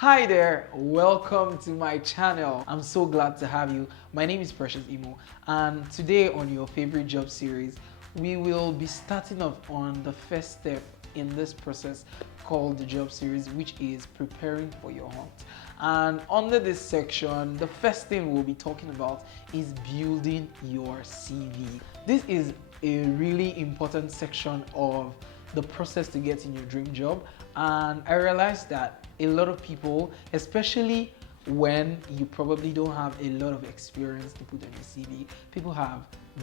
Hi there, welcome to my channel. I'm so glad to have you. My name is Precious Imo, and today on your favorite job series, we will be starting off on the first step in this process called the job series, which is preparing for your hunt. And under this section, the first thing we'll be talking about is building your CV. This is a really important section of the process to get in your dream job, and I realized that a lot of people, especially when you probably don't have a lot of experience to put on your CV, people have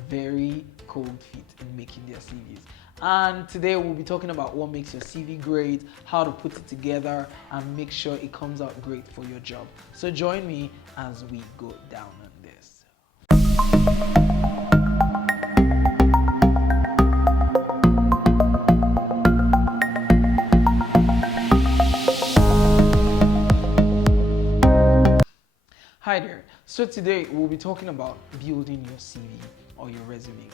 very cold feet in making their CVs. And today we'll be talking about what makes your CV great, how to put it together, and make sure it comes out great for your job. So join me as we go down on this. Hi there. So today we'll be talking about building your CV or your resume.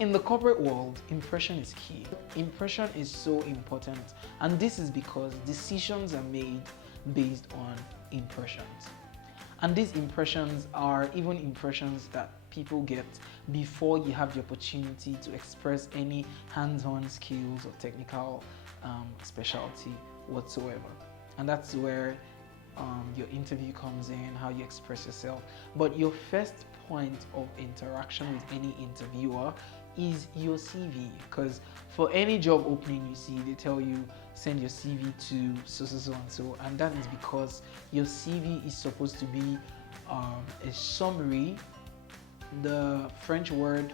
In the corporate world, impression is key. Impression is so important, and this is because decisions are made based on impressions. And these impressions are even impressions that people get before you have the opportunity to express any hands-on skills or technical specialty whatsoever. And that's where your interview comes in, how you express yourself. But your first point of interaction with any interviewer is your CV, because for any job opening you see, they tell you send your CV to so and so, and that is because your CV is supposed to be a summary. The French word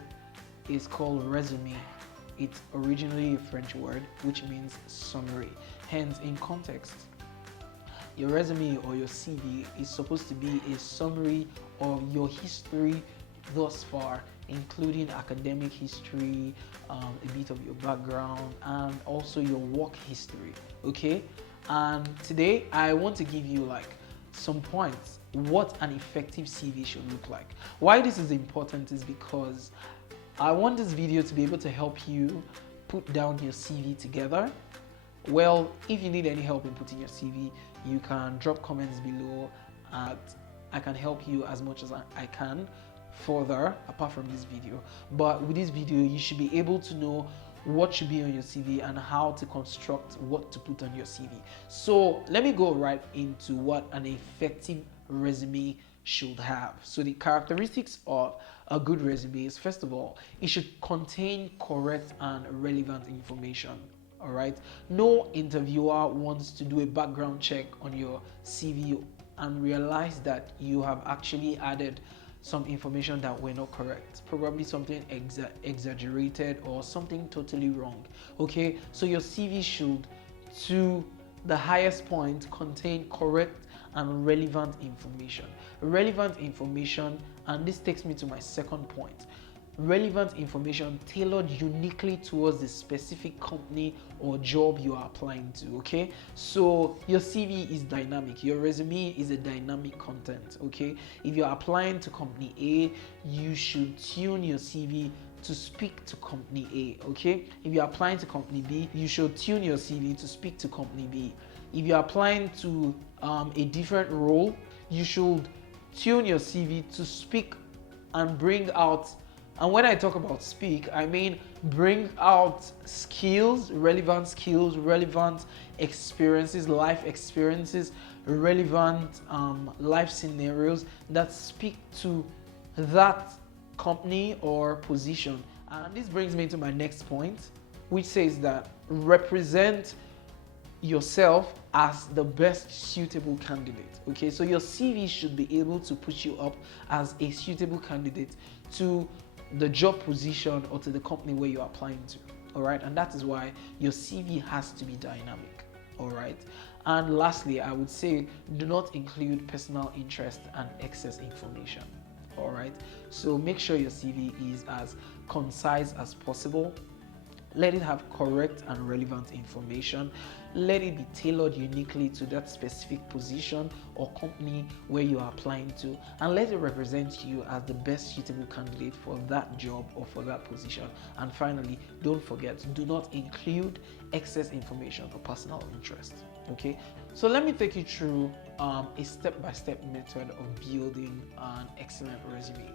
is called resume. It's originally a French word which means summary. Hence, in context, your resume or your CV is supposed to be a summary of your history thus far, including academic history, a bit of your background, and also your work history. Okay, and today I want to give you like some points what an effective CV should look like. Why this is important is because I want this video to be able to help you put down your CV together. Well, if you need any help in putting your CV, you can drop comments below and I can help you as much as I can further apart from this video. But with this video, you should be able to know what should be on your CV and how to construct what to put on your CV. So let me go right into what an effective resume should have. So the characteristics of a good resume is, first of all, it should contain correct and relevant information. All right, no interviewer wants to do a background check on your CV and realize that you have actually added some information that were not correct, probably something exaggerated or something totally wrong. Okay, so your CV should, to the highest point, contain correct and relevant information. Relevant information, and this takes me to my second point. Relevant information tailored uniquely towards the specific company or job you are applying to. Okay, so your CV is dynamic, your resume is a dynamic content. Okay, if you're applying to company A, you should tune your CV to speak to company A. Okay, if you're applying to company B, you should tune your CV to speak to company B. If you're applying to a different role, you should tune your CV to speak and bring out, and when I talk about speak, I mean bring out skills, relevant experiences, life experiences, relevant life scenarios that speak to that company or position. And this brings me to my next point, which says that represent yourself as the best suitable candidate. Okay, so your CV should be able to put you up as a suitable candidate to the job position or to the company where you're applying to. All right, and that is why your CV has to be dynamic. All right, and lastly, I would say do not include personal interest and excess information. All right, so make sure your CV is as concise as possible. Let it have correct and relevant information. Let it be tailored uniquely to that specific position or company where you are applying to, and let it represent you as the best suitable candidate for that job or for that position. And finally, don't forget, do not include excess information or personal interest. Okay, So let me take you through a step-by-step method of building an excellent resume.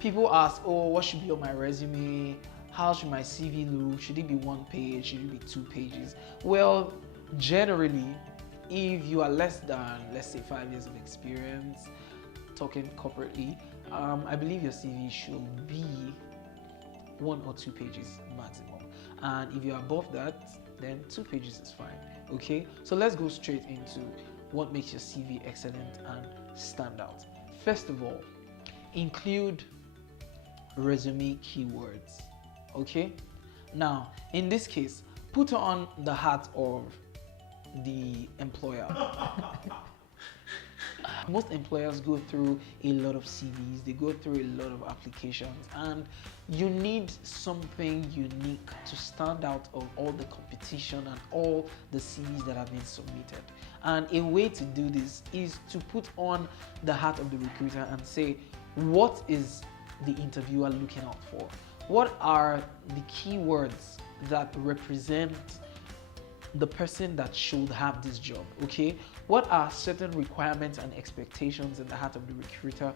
People ask, oh, what should be on my resume? How should my CV look? Should it be 1 page? Should it be 2 pages? Well, generally, if you are less than, let's say, 5 years of experience, talking corporately, I believe your CV should be 1 or 2 pages maximum. And if you're above that, then 2 pages is fine. Okay, so let's go straight into what makes your CV excellent and stand out. First of all, include resume keywords. Okay, now in this case, put on the hat of the employer. Most employers go through a lot of CVs, they go through a lot of applications, and you need something unique to stand out of all the competition and all the CVs that have been submitted. And a way to do this is to put on the hat of the recruiter and say, what is the interviewer looking out for? What are the keywords that represent the person that should have this job? Okay, what are certain requirements and expectations in the heart of the recruiter,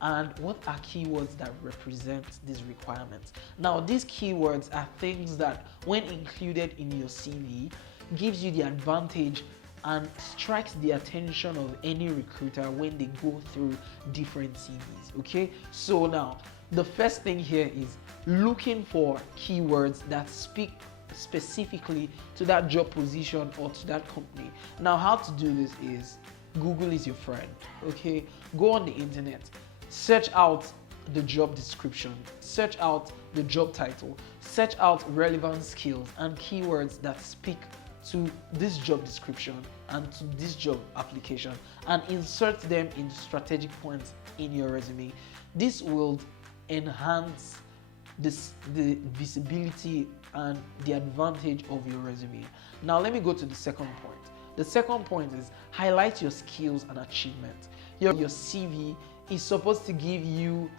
and what are keywords that represent these requirements? Now, these keywords are things that, when included in your CV, gives you the advantage and strikes the attention of any recruiter when they go through different CVs. Okay, so now the first thing here is looking for keywords that speak specifically to that job position or to that company. Now, how to do this is Google is your friend. Okay, go on the internet, search out the job description, search out the job title, search out relevant skills and keywords that speak to this job description and to this job application, and insert them in strategic points in your resume. This will enhance the visibility and the advantage of your resume. Now let me go to the second point. The second point is highlight your skills and achievements. Your CV is supposed to give you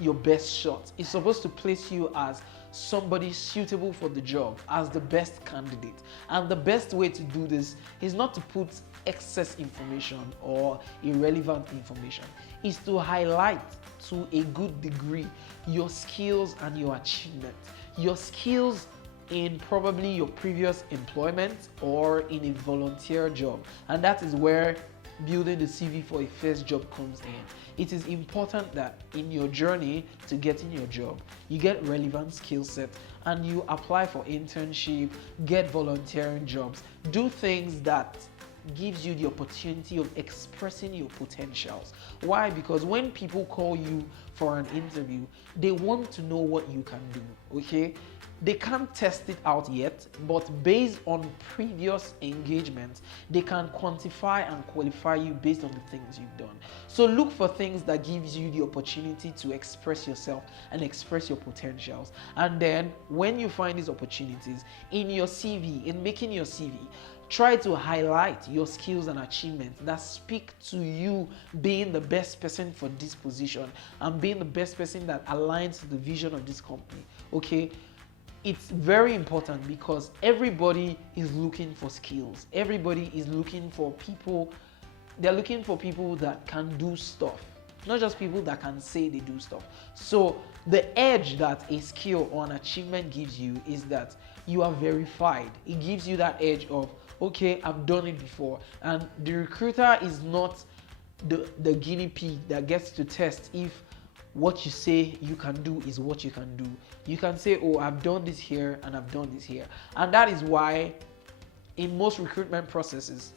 your best shot. It's supposed to place you as somebody suitable for the job, as the best candidate. And the best way to do this is not to put excess information or irrelevant information. It's to highlight to a good degree your skills and your achievements. Your skills in probably your previous employment or in a volunteer job. And that is where building the CV for a first job comes in. It is important that in your journey to getting your job, you get relevant skill set and you apply for internship, get volunteering jobs, do things that gives you the opportunity of expressing your potentials. Why? Because when people call you for an interview, they want to know what you can do, okay? They can't test it out yet, but based on previous engagements, they can quantify and qualify you based on the things you've done. So look for things that gives you the opportunity to express yourself and express your potentials. And then when you find these opportunities in your CV, in making your CV, try to highlight your skills and achievements that speak to you being the best person for this position and being the best person that aligns to the vision of this company, okay? It's very important because everybody is looking for skills. Everybody is looking for people. They're looking for people that can do stuff, not just people that can say they do stuff. So the edge that a skill or an achievement gives you is that you are verified. It gives you that edge of, okay, I've done it before. And the recruiter is not the guinea pig that gets to test if what you say you can do is what you can do. You can say, oh, I've done this here and I've done this here. And that is why in most recruitment processes,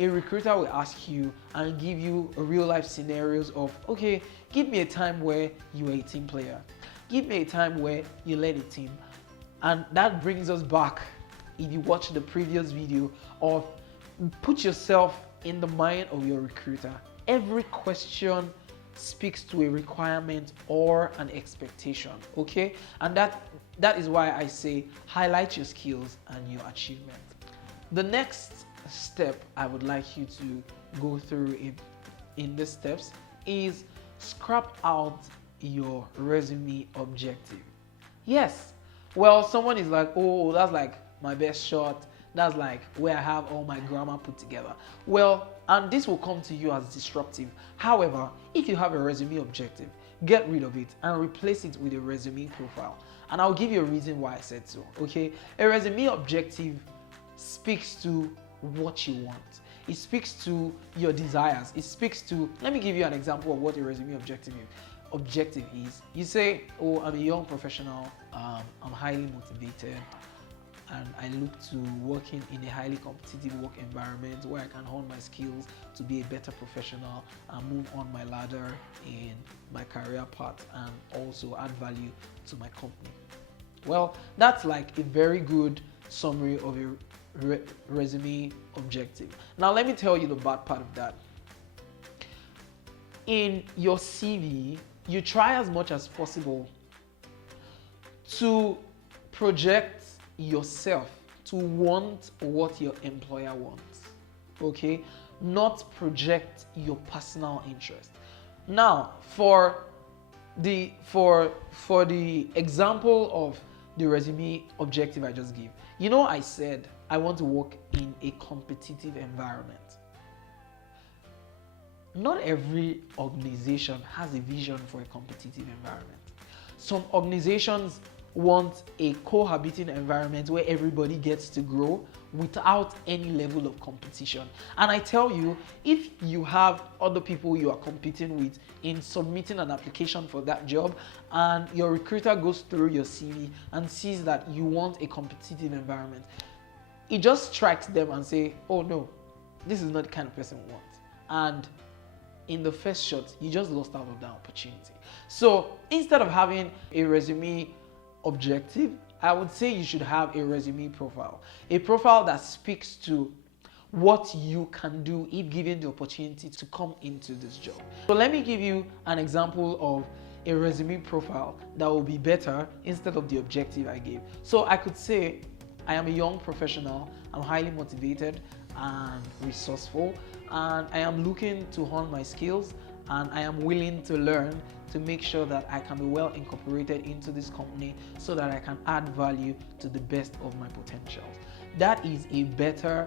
a recruiter will ask you and give you real life scenarios of, okay, give me a time where you were a team player. Give me a time where you led a team. And that brings us back, if you watch the previous video, of put yourself in the mind of your recruiter. Every question speaks to a requirement or an expectation, okay? And that is why I say highlight your skills and your achievement. The next step I would like you to go through in these steps is scrap out your resume objective. Yes, well, someone is like, oh, that's like my best shot, That's like where I have all my grammar put together. Well, and this will come to you as disruptive. However, if you have a resume objective, get rid of it and replace it with a resume profile. And I'll give you a reason why I said so, okay? A resume objective speaks to what you want. It speaks to your desires. It speaks to, let me give you an example of what a resume objective is. You say, oh, I'm a young professional, I'm highly motivated, and I look to working in a highly competitive work environment where I can hone my skills to be a better professional and move on my ladder in my career path and also add value to my company. Well, that's like a very good summary of a resume objective. Now, let me tell you the bad part of that. In your CV, you try as much as possible to project yourself to want what your employer wants, okay? Not project your personal interest. Now, for the example of the resume objective I just gave, you know, I said I want to work in a competitive environment. Not every organization has a vision for a competitive environment. Some organizations want a cohabiting environment where everybody gets to grow without any level of competition. And I tell you, if you have other people you are competing with in submitting an application for that job, and your recruiter goes through your CV and sees that you want a competitive environment, it just strikes them and say, oh no, this is not the kind of person we want. And in the first shot, you just lost out of that opportunity. So instead of having a resume objective, I would say you should have a resume profile. A profile that speaks to what you can do if given the opportunity to come into this job. So let me give you an example of a resume profile that will be better instead of the objective I gave. So I could say, I am a young professional, I'm highly motivated and resourceful, and I am looking to hone my skills, and I am willing to learn to make sure that I can be well incorporated into this company so that I can add value to the best of my potentials. That is a better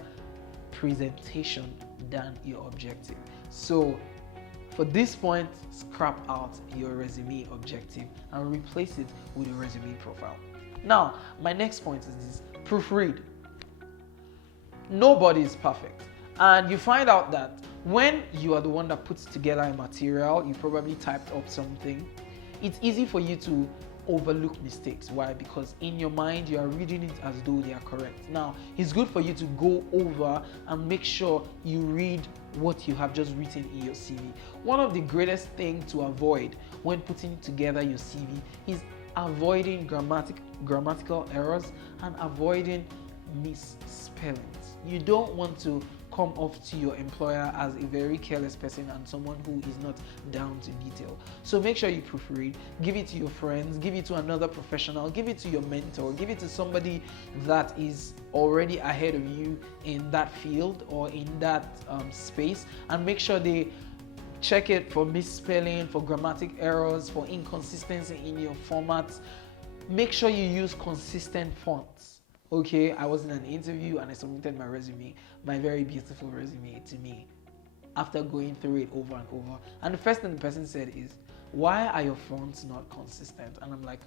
presentation than your objective. So for this point, scrap out your resume objective and replace it with a resume profile. Now, my next point is this: proofread. Nobody is perfect. And you find out that when you are the one that puts together a material, you probably typed up something, it's easy for you to overlook mistakes. Why? Because in your mind, you are reading it as though they are correct. Now, it's good for you to go over and make sure you read what you have just written in your CV. One of the greatest things to avoid when putting together your CV is avoiding grammatical errors and avoiding misspellings. You don't want to come off to your employer as a very careless person and someone who is not down to detail. So make sure you proofread, give it to your friends, give it to another professional, give it to your mentor, give it to somebody that is already ahead of you in that field or in that space, and make sure they check it for misspelling, for grammatic errors, for inconsistency in your formats. Make sure you use consistent fonts. Okay, I was in an interview and I submitted my resume, my very beautiful resume, to me after going through it over and over. And the first thing the person said is, why are your fonts not consistent? And I'm like,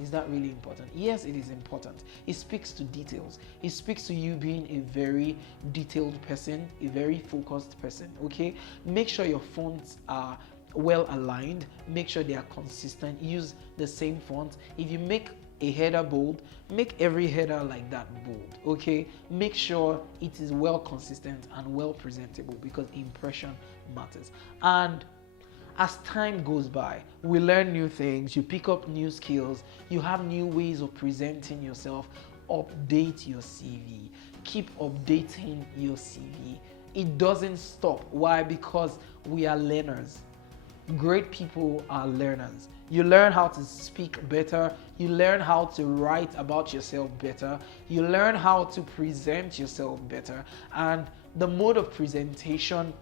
is that really important? Yes, it is important. It speaks to details. It speaks to you being a very detailed person, a very focused person, okay? Make sure your fonts are well aligned. Make sure they are consistent. Use the same font. If you make a header bold, make every header like that bold, okay? Make sure it is well consistent and well presentable, because impression matters. And as time goes by, we learn new things, you pick up new skills, you have new ways of presenting yourself. Update your CV. Keep updating your CV. It doesn't stop. Why? Because we are learners. Great people are learners. You learn how to speak better. You learn how to write about yourself better. You learn how to present yourself better. And the mode of presentation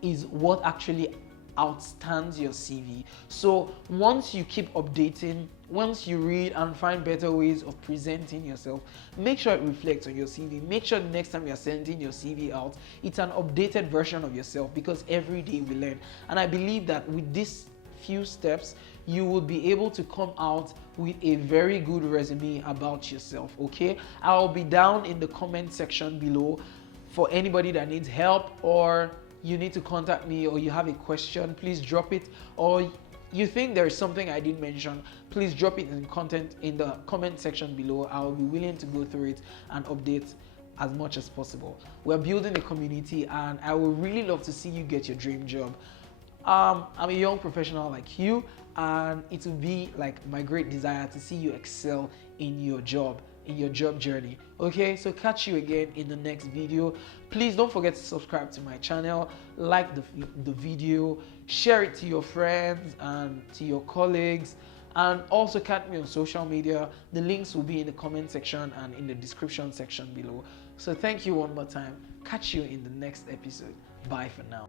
is what actually outstands your CV. So once you keep updating once you read and find better ways of presenting yourself, make sure it reflects on your CV. Make sure the next time you're sending your CV out, it's an updated version of yourself, because every day we learn. And I believe that with these few steps, you will be able to come out with a very good resume about yourself. Okay, I'll be down in the comment section below for anybody that needs help, or you need to contact me, or you have a question, please drop it, or you think there's something I didn't mention, please drop it in the comment section below. I'll be willing to go through it and update as much as possible. We're building a community, and I would really love to see you get your dream job. I'm a young professional like you, and it will be like my great desire to see you excel in your job journey. Okay, so catch you again in the next video. Please don't forget to subscribe to my channel, like the video, share it to your friends and to your colleagues, and also catch me on social media. The links will be in the comment section and in the description section below. So thank you one more time. Catch you in the next episode. Bye for now.